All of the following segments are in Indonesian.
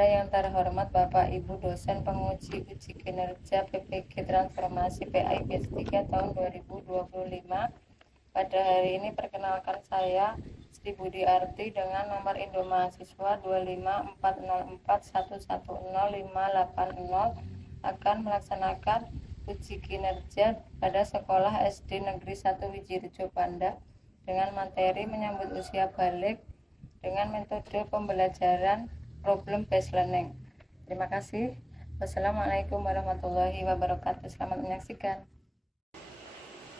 Kepada yang terhormat Bapak Ibu dosen penguji uji kinerja PPG Transformasi PAIP 3 tahun 2025. Pada hari ini perkenalkan saya Sri Budi Arti dengan nomor Indo Mahasiswa 25441100580 akan melaksanakan uji kinerja pada Sekolah SD Negeri 1 Wijirejo Panda dengan materi menyambut usia balik dengan metode pembelajaran problem based learning. Terima kasih. Wassalamualaikum warahmatullahi wabarakatuh. Selamat menyaksikan.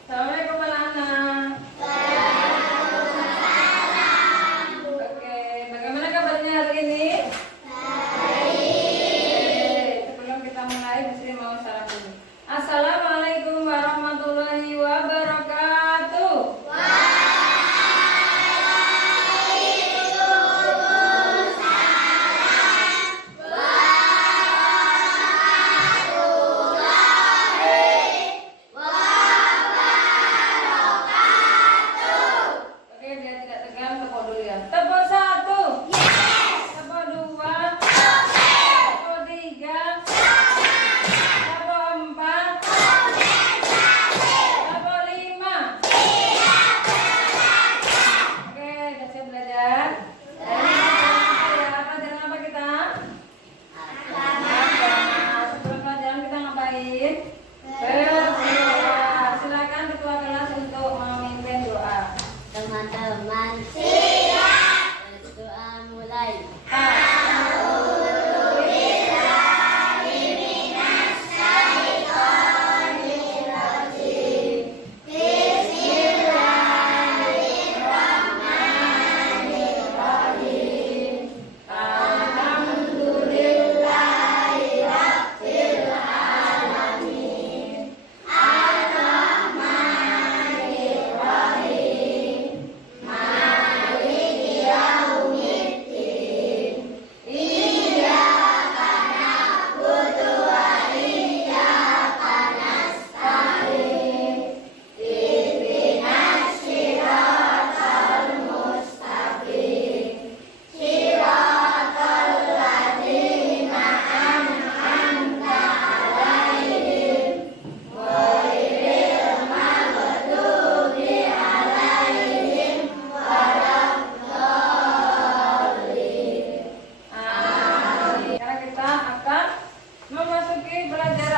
Assalamualaikum anak-anak. Oke, bagaimana kabarnya hari ini? Sebelum kita mulai, Sri mau salam dulu. Assalamualaikum warahmatullahi wabarakatuh. Teman-teman siap, berdoa mulai.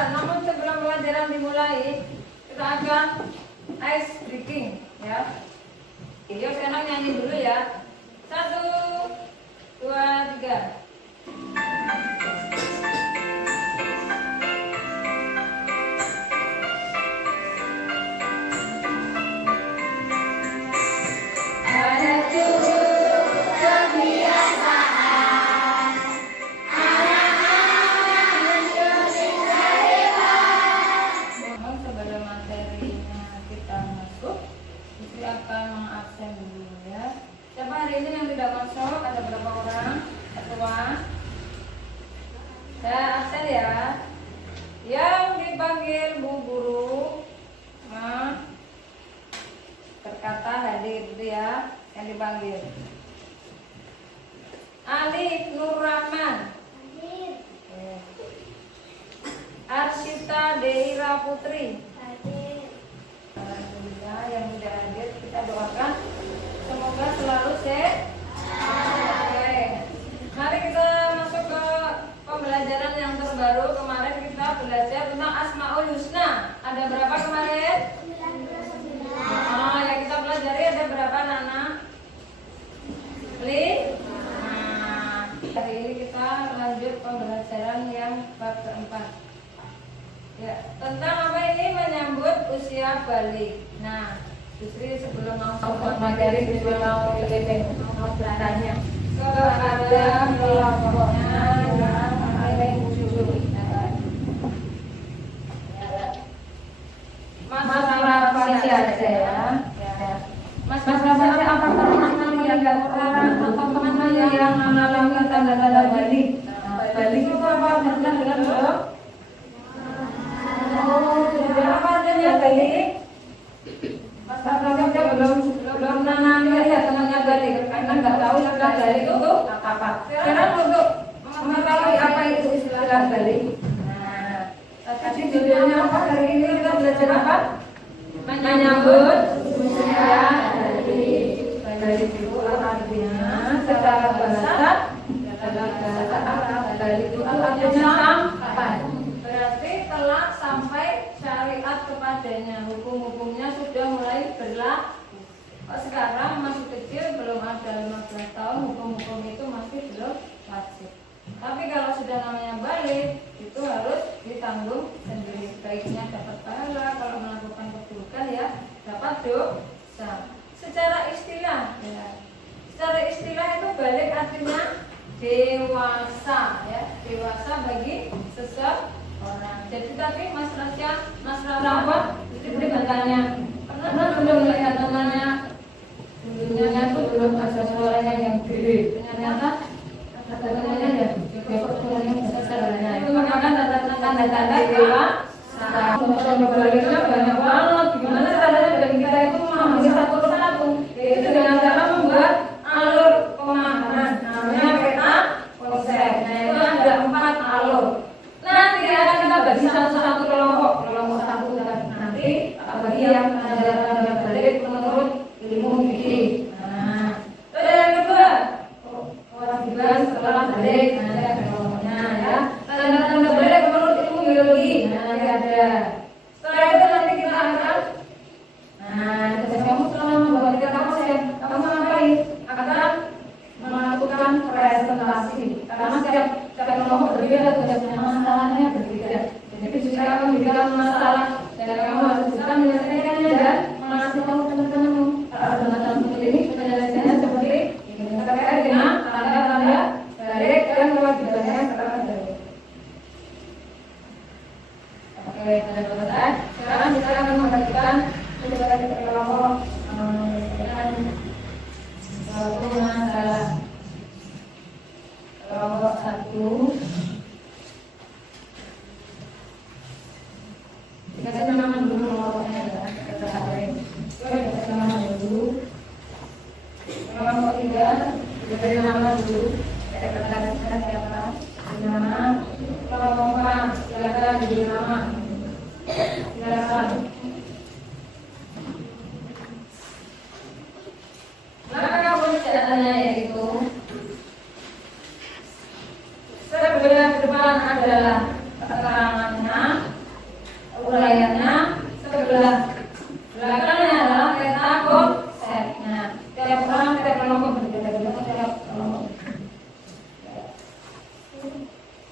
Namun sebelum pelajaran dimulai, kita akan ice breaking ya. Yuk sekarang nyanyi dulu ya. 1, 2, 3. Akan mengabsen dulu ya. Siapa hari ini yang tidak masuk? Ada berapa orang? Ketua. Saya absen ya. Yang dipanggil Bu Guru berkata hadir gitu ya. Yang dipanggil Alif Nur Rahman, hadir. Arsita Deira Putri, hadir. Yang tidak hadir kita doakan semoga selalu sehat. Oke. Mari kita masuk ke pembelajaran yang terbaru. Kemarin kita belajar tentang Asmaul Husna. Ada berapa kemarin? 9. Ya kita pelajari ada berapa Nana? 5. Hari ini kita lanjut pembelajaran yang bab keempat. Ya, tentang apa ini menyambut usia balik. Nah, Justru sebelum mau materi mau bertanya kepada kelompoknya yang paling jujur. Masalah apa saja ya? Masalah saja apakah teman-teman yang orang atau teman-teman yang mengalami tanda-tanda balik? Balik itu apa? Benar dengan belum? Apa artinya balik? Masalahnya belum nanti ya temannya balik, karena nggak tahu istilah balik itu apa. Sekarang untuk balik. Nah, tadi judulnya apa? Hari ini kita belajar apa? Menyambut usia balik itu artinya secara bahasa Arab balik itu artinya sampai. Berarti telah sampai syariat kepadanya, hukum-hukumnya sudah mulai berlaku. Sekarang masih kecil, belum ada 15 tahun, hukum-hukum itu masih belum wajib. Tapi kalau sudah namanya balik, itu harus ditanggung sendiri. Baiknya dapat pahala, kalau melakukan keburukan ya dapat dosa. Secara istilah, itu balik artinya dewasa, ya, dewasa bagi seseorang. Jadi tadi Mas Rafa itu bertanya, karena belum melihat temannya, dulunya itu belum ada suaranya yang gede, ternyata ada temannya ya, suaranya besar. Nah, itu merupakan tanda-tanda dewasa. Baliknya banyak banget. Gimana caranya dan kita itu memahami satu persatu? Yaitu dengan cara membuat alur pemahaman. Namanya peta konsep. Nah, itu ada 4 alur. Nanti akan kita bagi satu-satu kelompok satu dan nanti bagi yang tanda-tanda balik menurut ilmu fikih. Nah, terus yang kedua, kewajiban setelah balik. Nah, ada kelompoknya ya. Tanda-tanda balik menurut ilmu biologi. Nah, ada. Setelah itu nanti kita akan, tugas kamu selama membuat peta konsep, kamu ngapain? Akan melakukan presentasi. Karena setiap kelompok berbeda, tugasnya masalahnya berbeda. Jadi jika kamu bicara masalah dan kamu harus bisa menyelesaikannya dan mengasih tahu teman-temanmu. Kalau ada masalah seperti ini, penyelesaiannya seperti ini. Terkait dengan tanda-tanda balik dan kewajibannya setelah balik. Oke, sudah selesai. Sekarang kita akan membagikan tugas di kelompok suatu masalah. Kelompok 1. Dikasih nama dulu kelompoknya adalah dikasih nama dulu. Kelompok 3 diberi nama dulu. Sekretarisnya siapa? Nama. Kelompok 4 silakan diberi nama. Silakan. Maka perbedaannya yaitu sebelah depan adalah keterangannya, uraiannya, sebelah belakangnya adalah peta konsepnya. Setiap orang, setiap kelompok berbeda-beda, setiap kelompok.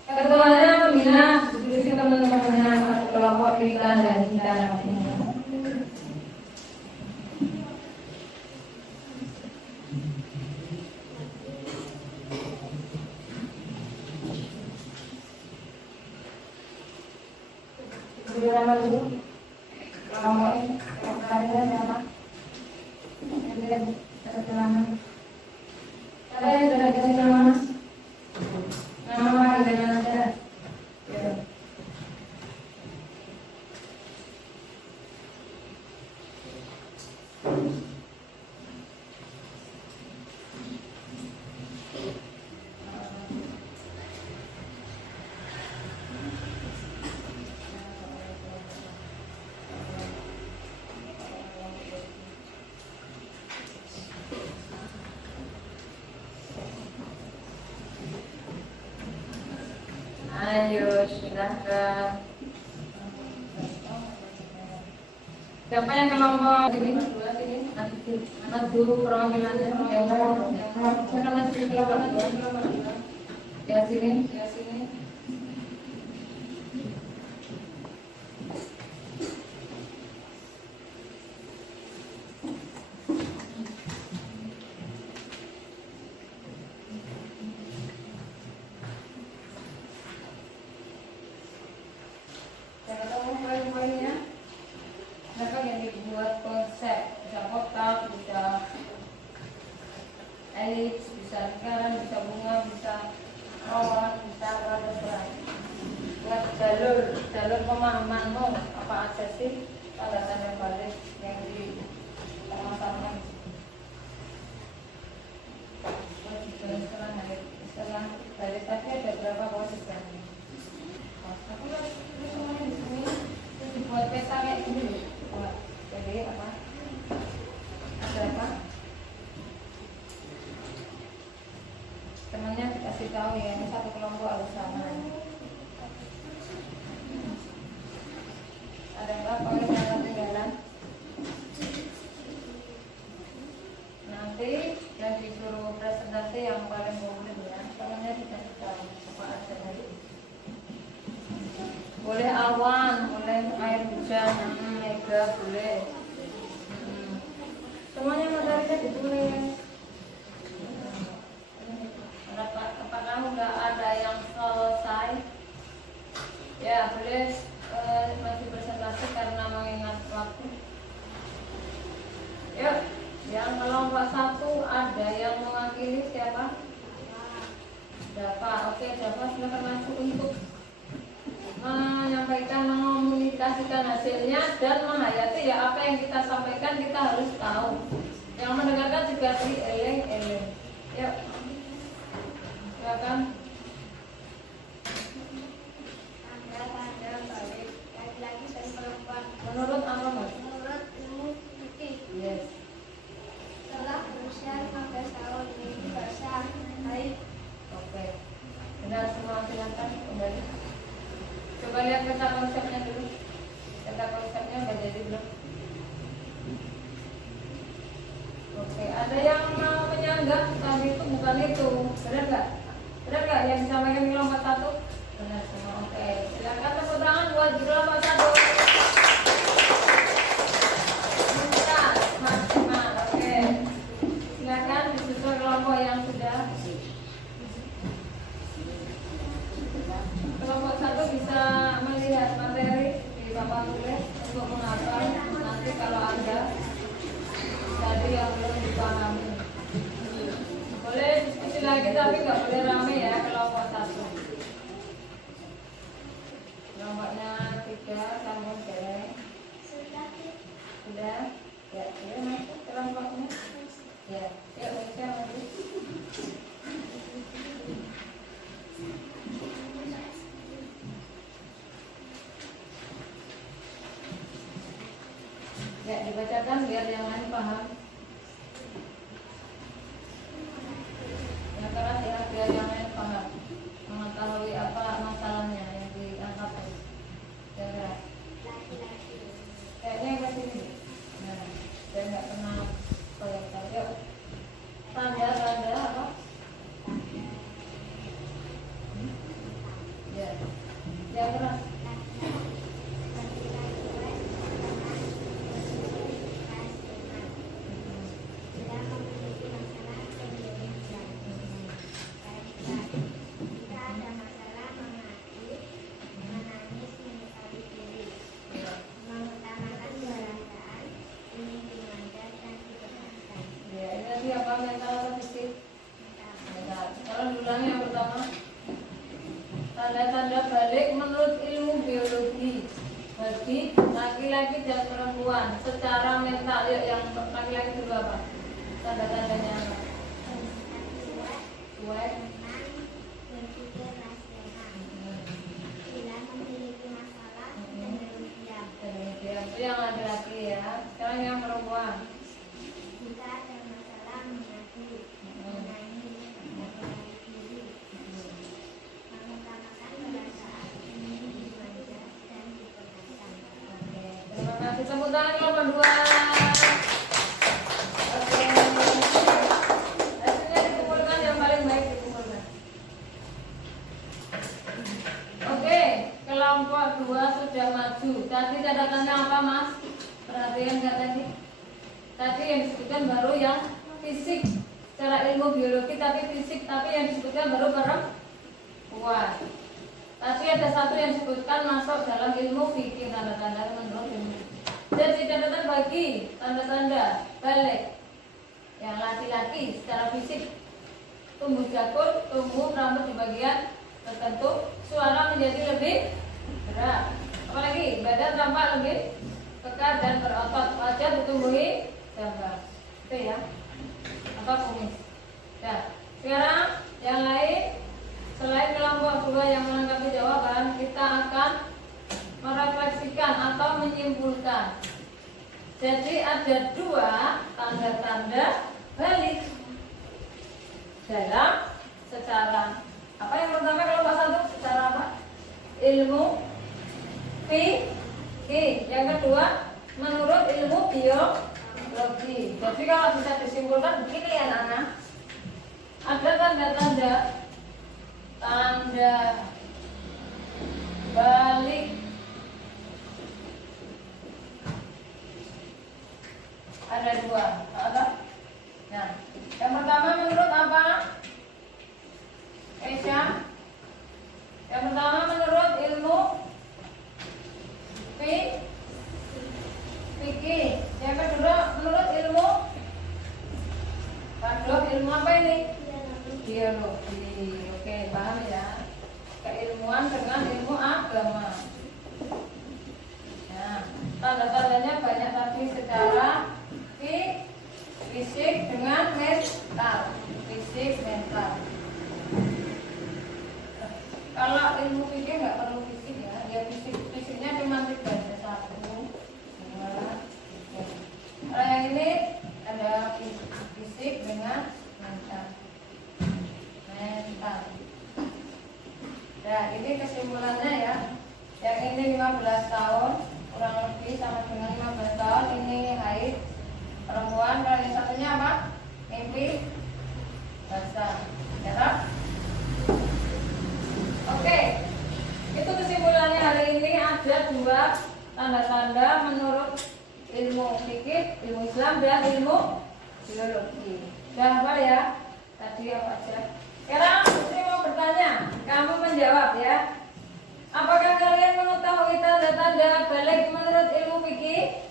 Ketuanya membina diskusi teman-temannya kelompok kita dan kita nantinya. Beri nama dulu. Kelompok ini, kelompoknya siapa? Satu nama. Ada yang sudah dikasih nama? Nama dengan aja. Ya. Ayo, silahkan. Siapa yang kelompok ini? Maju perwakilannya yang silakan maju kelompok. Ya sini. Poin-poinnya, mereka yang dibuat konsep, bisa kotak, bisa elips, bisa lingkaran, bisa bunga, bisa awan, bisa apa-apa. Buat jalur pemahamanmu apa aja sih tanda-tanda balik yang di pemasaran. Setelah balik tadi ada berapa posisi? Tapi ini semuanya di sini terus dibuat peta kayak gini loh. Buat. Jadi apa? Ada apa? Temannya dikasih tahu ya, ini satu kelompok harus sama. Ada berapa ini yang ketinggalan? Nanti yang disuruh presentasi yang paling komplit ya, temannya dikasih tahu apa aja tadi. Boleh awan, boleh air hujan, mega boleh. Semuanya materinya ditulis. Apakah udah ada yang selesai? Ya boleh masih presentasi karena mengingat waktu. Yuk, yang kelompok 1 ada yang mewakili siapa? Dapa. Oke, Dapa silakan masuk untuk menyampaikan, mengomunikasikan hasilnya dan menghayati ya apa yang kita sampaikan kita harus tahu. Yang mendengarkan juga dieleng-eleng. Yuk, silakan. Tanda balik laki-laki dan perempuan Menurut apa mas? menurut ilmu fikih. Yes. Setelah berusia 15 tahun ini basah baik. Oke. Benar semua, silakan kembali. Coba lihat peta konsepnya dulu. Peta konsepnya udah jadi belum? Oke, ada yang mau menyanggah tadi itu bukan itu, benar nggak? Benar nggak yang disampaikan di kelompok 1? Benar semua. Oke, silakan tepuk tangan buat di kelompok 1. Bisa maksimal. Oke, silakan disusul kelompok yang sudah. Kelompok 1 bisa melihat materi di papan tulis untuk menghafal nanti kalau ada tadi yang belum dipahami. Boleh diskusi lagi tapi nggak boleh rame ya kelompok 1. Kelompoknya 3 sambung deh. Sudah? Ya, ya masuk kelompoknya. Ya, yuk bisa masuk. Ya, dibacakan biar yang lain paham. Ya, keras ya, biar yang lain paham. Mengetahui apa masalahnya yang diangkat. Ya, kayaknya ke sini. Nah, saya nggak pernah proyektor. Yuk, tanda-tanda apa? Ya, ya keras. Tanda-tanda balik menurut ilmu biologi bagi laki-laki dan perempuan secara mental. Yuk, yang laki-laki dulu apa? Tanda-tandanya apa? Cuek. Itu yang laki-laki ya. Sekarang yang perempuan. Jika ada masalah mengadu, menangis, memperbaiki diri, mengutamakan perasaan, ingin dimanja dan diperhatikan. Terima kasih. Tepuk tangan kelompok 2. Oke. Hasilnya dikumpulkan yang paling baik dikumpulkan. Oke, kelompok 2 sudah maju. Tadi catatannya apa mas? Perhatian nggak tadi? Tadi yang disebutkan baru yang fisik secara ilmu biologi tapi fisik, tapi yang disebutkan baru perempuan. Tadi ada satu yang disebutkan masuk dalam ilmu fikih, tanda-tanda menurut ilmu. Jadi catatan bagi tanda-tanda balik yang laki-laki secara fisik, tumbuh jakun, tumbuh rambut di bagian tertentu, suara menjadi lebih berat. Apalagi badan tampak lebih kekar dan berotot, wajah ditumbuhi gambar. Itu ya. Apa kumis? Ya. Sekarang yang lain Selain kelompok 2 yang melengkapi jawaban, kita akan merefleksikan atau menyimpulkan. Jadi ada 2 tanda-tanda balik dalam secara apa yang pertama kelompok 1 secara apa? Ilmu fikih. Yang kedua menurut ilmu biologi. Jadi kalau bisa disimpulkan begini ya anak-anak. Ada tanda-tanda balik ada 2. Ada. Nah, yang pertama menurut apa? Esya. Yang pertama menurut ilmu fikih. Yang kedua menurut ilmu ilmu apa ini? Biologi. Oke, paham ya? Keilmuan dengan ilmu agama. Nah, tanda-tandanya banyak tadi secara fisik dengan mental. Fisik, mental. Kalau ilmu fikih nggak perlu fisik ya, ya fisiknya cuma 3 aja, 1, 2. Kalau yang ini ada fisik dengan mental. Nah, ini kesimpulannya ya. Yang ini 15 tahun, kurang lebih sama dengan 15 tahun. Ini haid perempuan. Kalau yang satunya apa? Mimpi basah. Ya tak? Oke, itu kesimpulannya hari ini. Ada 2 tanda-tanda menurut ilmu fikih, ilmu Islam dan ilmu biologi. Sudah apa ya? Tadi apa aja? Sekarang saya mau bertanya, kamu menjawab ya. Apakah kalian mengetahui tanda-tanda balik menurut ilmu fikih?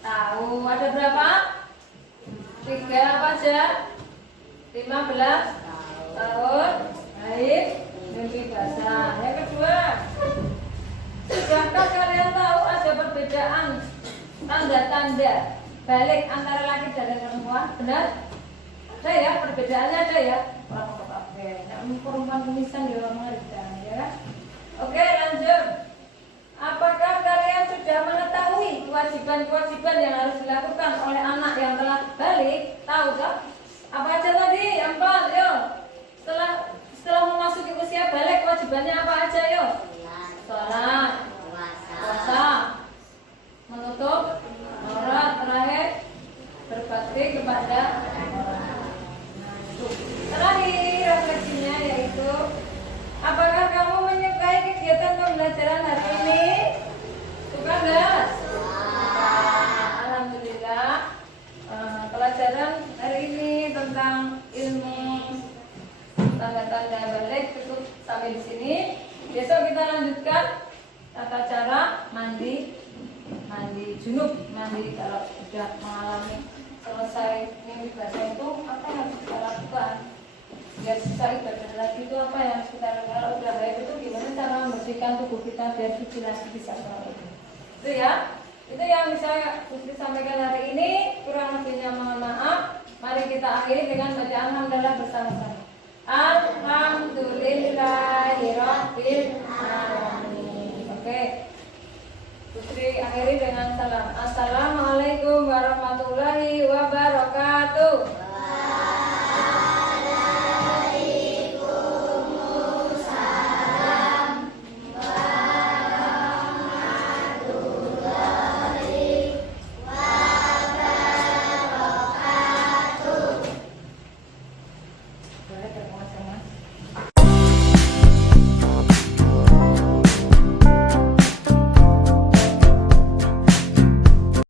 Tahu. Ada berapa? 3 apa aja? 15 tahun, haid, mimpi basah. Yang kedua, sudahkah kalian tahu ada perbedaan tanda-tanda balik antara laki dan perempuan? Benar? Ada ya, perbedaannya ada ya. Perempuan kumisan di orang mengerikan ya. Oke, lanjut. Apakah kalian sudah mengetahui kewajiban-kewajiban yang harus dilakukan oleh anak yang telah balik? Tahu tak? Apa aja tadi? Yang 4, yuk. Setelah memasuki usia balik, kewajibannya apa aja yuk? Sholat, puasa, menutup aurat, terakhir berbakti kepada orang. Terakhir refleksinya yaitu, apakah kamu menyukai kegiatan pembelajaran hari ini? Suka nggak? Alhamdulillah. Pelajaran hari ini tentang ilmu tanda-tanda balik cukup sampai di sini. Besok kita lanjutkan tata cara mandi junub, mandi kalau sudah mengalami selesai mimpi basah itu apa yang harus kita lakukan biar bisa ibadah lagi. Itu apa yang harus kita lakukan? Kalau udah baik itu gimana cara membersihkan tubuh kita biar suci lagi bisa itu ya. Itu yang bisa Gusti sampaikan hari ini. Kurang lebihnya mohon maaf. Mari kita akhiri dengan bacaan alhamdulillah bersama-sama. Alhamdulillahirabbil alamin. Oke. Putri akhiri dengan salam. Assalamualaikum warahmatullahi wabarakatuh.